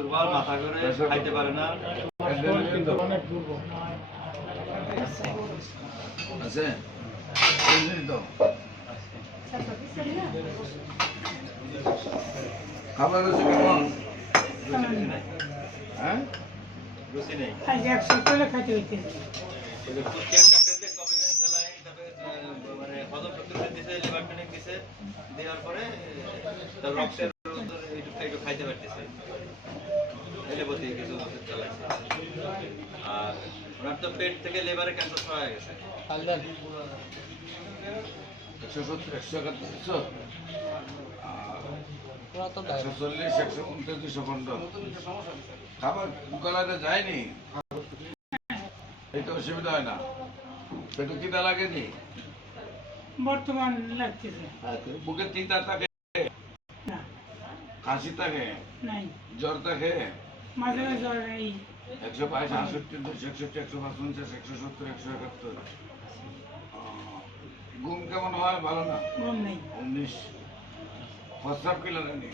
দুর্বল, মাথা করে খাইতে পারে না। অনেক দুর্বল আছে তো খাবার আছে কেমন? হ্যাঁ রুচি নেই। খাইতে হইতে মানে হজম শক্তি দিচ্ছে, লিভার টনিক দিচ্ছে, দেওয়ার পরে তার রক্তের একটু খাইতে পারতেছে, এলোপ্যাথি কিছু ওষুধ চালাইছে। আর ওনার তো পেট থেকে লিভারে ক্যান্সার হয়ে গেছে। 170 171 140 129 215 খাবার গলাতে যায়নি, এই তো অসুবিধা হয় না। পেটে চিন্তা লাগেনি, বর্তমান লাগতেছে বুকের চিন্তা থাকে, না কাশি থাকে, নাই জ্বর থাকে, মাঝে মাঝে জ্বর এই 122 68 261 155 170 171। ঘুম কেমন হয়? ভালো না? ঘুম নেই 19 প্রস্রাব কি লাগেনি?